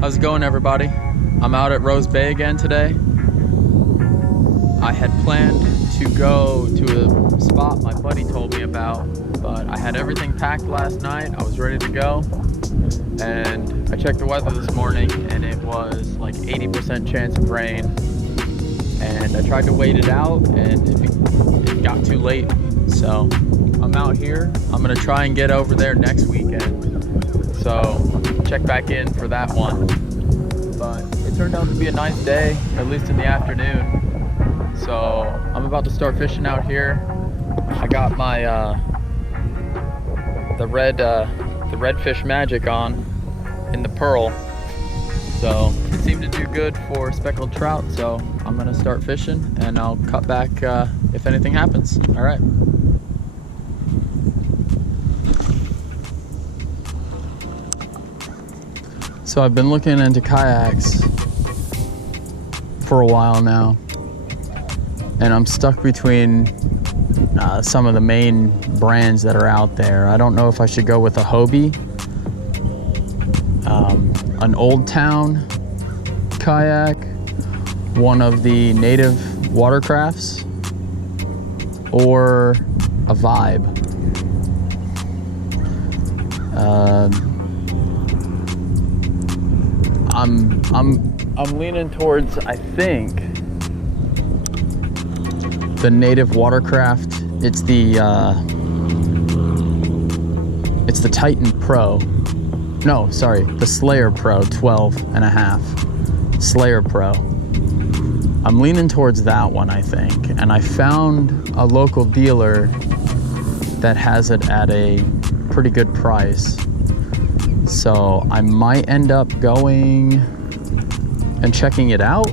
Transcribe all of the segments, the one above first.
How's it going, everybody? I'm out at Rose Bay again today. I had planned to go to a spot my buddy told me about, but I had everything packed last night. I was ready to go, and I checked the weather this morning, and it was like 80% chance of rain. And I tried to wait it out, and it got too late. So I'm out here. I'm gonna try and get over there next weekend. So check back in for that one. But it turned out to be a nice day, at least in the afternoon. So I'm about to start fishing out here. I got my the redfish magic on in the pearl. So it seemed to do good for speckled trout. So I'm gonna start fishing, and I'll cut back if anything happens. All right. So I've been looking into kayaks for a while now, and I'm stuck between some of the main brands that are out there. I don't know if I should go with a Hobie, an Old Town kayak, one of the native watercrafts, or a Vibe. I'm leaning towards, I think, the native watercraft. It's the Titan Pro. No, sorry, the Slayer Pro 12.5. Slayer Pro. I'm leaning towards that one, I think. And I found a local dealer that has it at a pretty good price. So I might end up going and checking it out.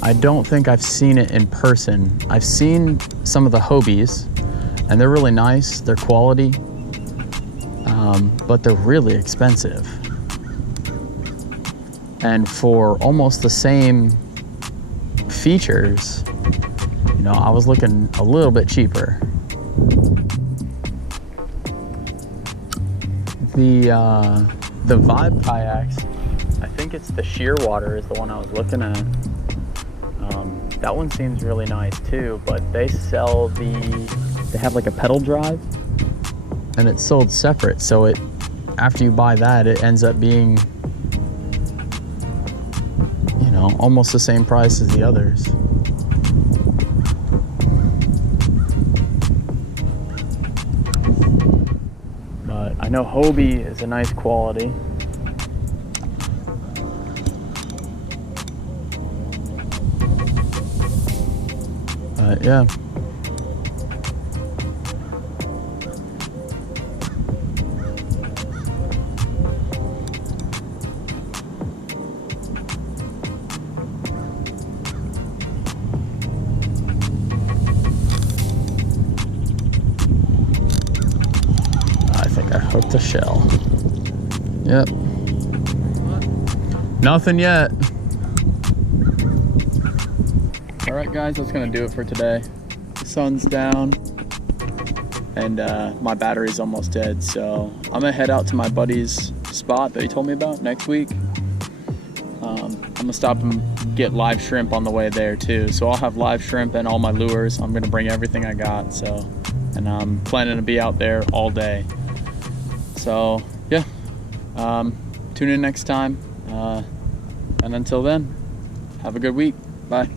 I don't think I've seen it in person. I've seen some of the Hobies, and they're really nice. They're quality, but they're really expensive. And for almost the same features, you know, I was looking a little bit cheaper. The Vibe kayaks, I think it's the Shearwater is the one I was looking at. That one seems really nice too, but they have like a pedal drive, and it's sold separate. So after you buy that, it ends up being, you know, almost the same price as the others. But I know Hobie is a nice quality. Yeah. I think I hooked a shell. Yep. Nothing yet. Alright guys, that's gonna do it for today. The sun's down, and my battery's almost dead, so I'm gonna head out to my buddy's spot that he told me about next week. I'm gonna stop and get live shrimp on the way there too. So I'll have live shrimp and all my lures. I'm gonna bring everything I got, and I'm planning to be out there all day. So yeah, tune in next time, and until then, have a good week. Bye.